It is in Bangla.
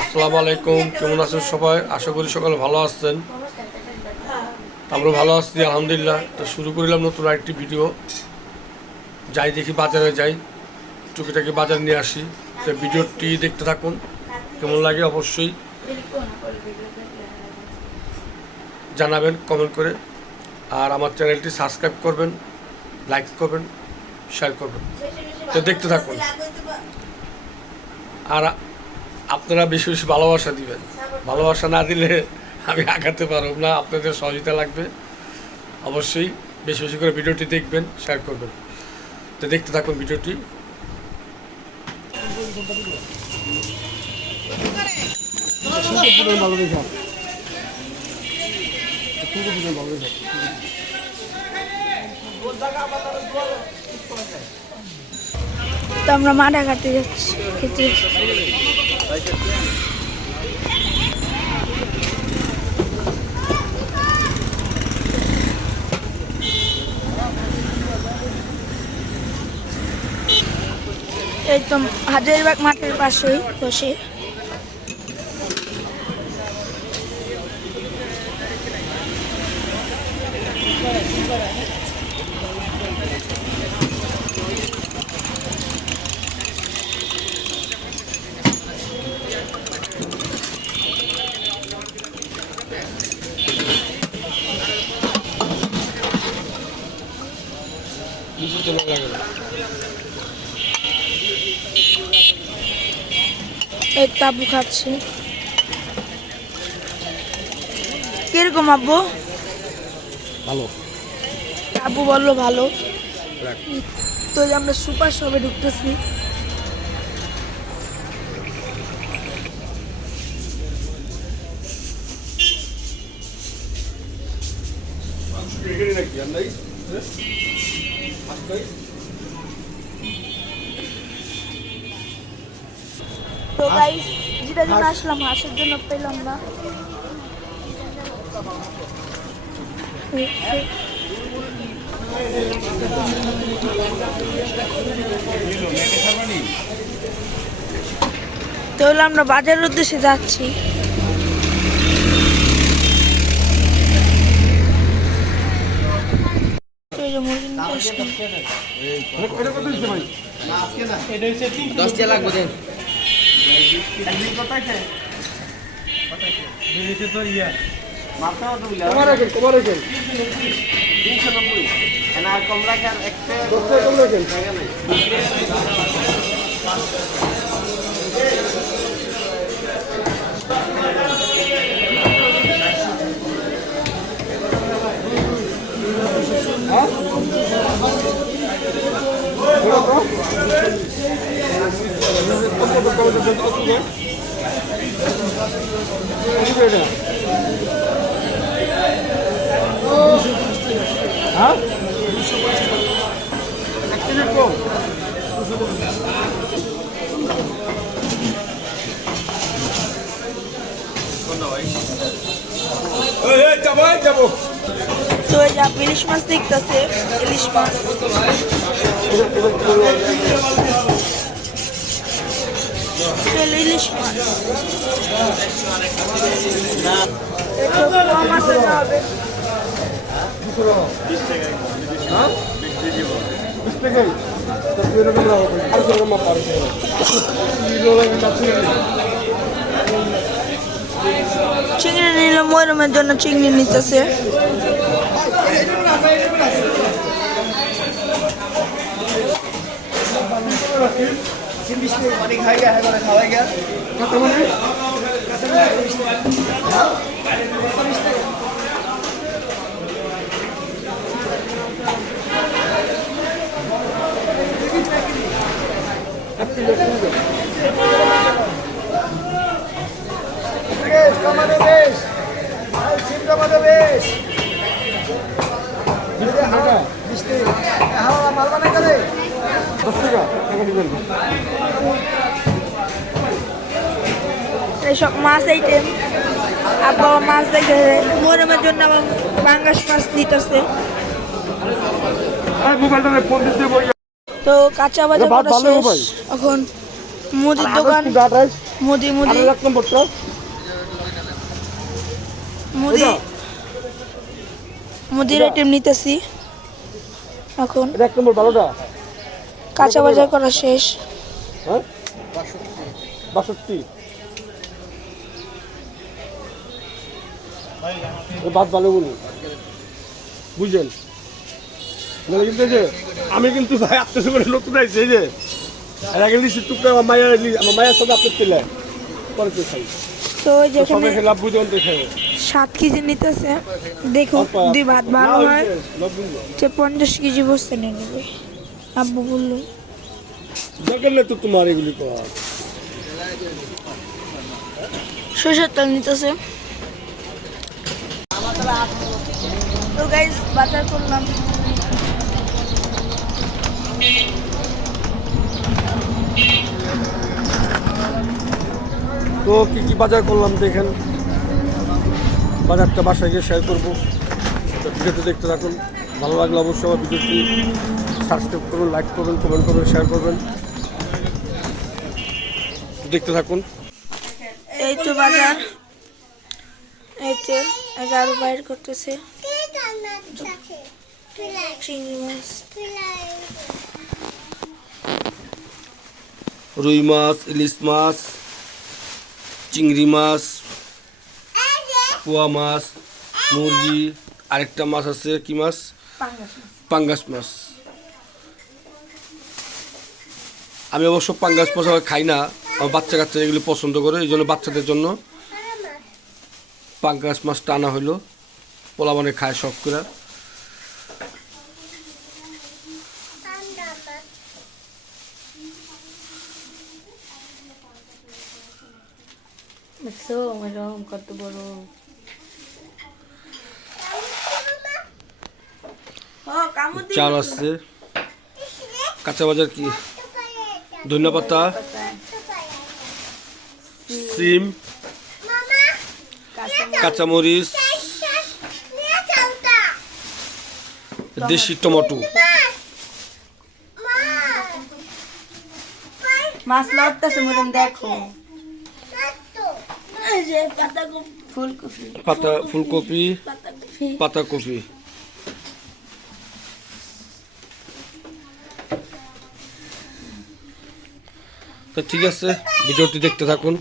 আসসালামু আলাইকুম, কেমন আছেন সবাই? আশা করি সকালে ভালো আছেন। আমরা ভালো আছি আলহামদুলিল্লাহ। তো শুরু করলাম নতুন আরেকটি ভিডিও। যাই দেখি বাজারে যাই, টুকিটাকি বাজার নিয়ে আসি। তো ভিডিওটি দেখতে থাকুন, কেমন লাগে অবশ্যই জানাবেন কমেন্ট করে। আর আমার চ্যানেলটি সাবস্ক্রাইব করবেন, লাইক করবেন, শেয়ার করবেন। তো দেখতে থাকুন। আর আপনারা বেশি বেশি ভালোবাসা দিবেন। ভালোবাসা না দিলে আমি আগাতে পারব না, আপনাদের সহযোগিতা লাগবে। অবশ্যই বেশি বেশি করে ভিডিওটি দেখবেন, শেয়ার করবেন। তো দেখতে থাকুন ভিডিওটি। তো আমরা মাঠে ঘাটতে যাচ্ছি খেতে। এই তো হাজারীবাগ মাঠের পাশেই বসে। এই তাবু খাচ্ছে। কিরকম আব্বু? ভালো। আব্বু বললো ভালো। তো আমরা সুপার শপে ঢুকতেছি। তো গাইস, যেটার জন্য আসলাম হাঁসের জন্য পেলাম না। তো হলো আমরা বাজারের উদ্দেশ্যে যাচ্ছি। তো এই যে ইলিশ মাছ দেখতেছে, ইলিশ মাছ। ইলিশ মাছ হবে। চিংড়ি নিলে ময়রমের জন্য চিংড়ি নিতেছে। এইসব মাছ আইটেম আব্বা মাছ দেখতেছে, মরমের জন্য আবার পাঙ্গাস মাছ দিতেছে। তো কাঁচা বাজার করা শেষ, এখন মুদির দোকান মুদি মুদি আর 1 নম্বরটা মুদি মুদির আইটেম নিতেছি এখন। এটা 1 নম্বর ভালোটা কাঁচা বাজার করা শেষ। হ্যাঁ 62 বাদ ভালো বলি বুঝলেন নাহলে কিন্তু এই যে আমি কিন্তু ভাই আপনার সঙ্গে নতুন আইছি এই যে আর আগে লিখছি টুকরা আমার মায়ের সাথে আপনার তেলে পরে তো খাই তো ওই তো সবাই যেখানে লাভ বুঝে অন্তে খাই 7 কেজি নিতেছে, দেখো দুই ভাত ভালো হয় যে 50 কেজি বসতে নিয়ে নেবে আব্বু বললো। দরকার নেই তো তোমার এগুলি করা সরষের তেল নিতেছে। তো গাইস বাজার করলাম। তো কি কি বাজার করলাম দেখেন, বাজারটা বাসায় গিয়ে শেয়ার করবো। তো ভিডিওটি দেখতে থাকুন, ভালো লাগলে অবশ্যই আমার ভিডিওটি সাবস্ক্রাইব করুন, লাইক করবেন, কমেন্ট করবেন, শেয়ার করবেন। দেখতে থাকুন। এই তো বাজার, এই তো আরো বাইর করতেছে চিংড়ি মাছ, রুই মাছ, ইলিশ মাছ, চিংড়ি মাছ, পোয়া মাছ, মুরগি, আরেকটা মাছ আছে কি মাছ, পাঙ্গাস মাছ। আমি অবশ্য পাঙ্গাস মাছ খাই না, আমার বাচ্চা কাচ্চা এগুলো পছন্দ করে, এই জন্য বাচ্চাদের জন্য পাঙ্গাস মাছটা আনা হইলো। পোলা মানে খায় শখ করে। কত বড় চাল আছে, কাঁচা বাজার কি ধনিয়া পাতা, সিম, কাঁচামরিচ, দেশি টমেটো। মাছ লড়তেছে মরম দেখো, এই যে ফুলকপি, ফুলকপি, পাতাকপি। তো ঠিক আছে, ভিডিওটি দেখতে থাকুন।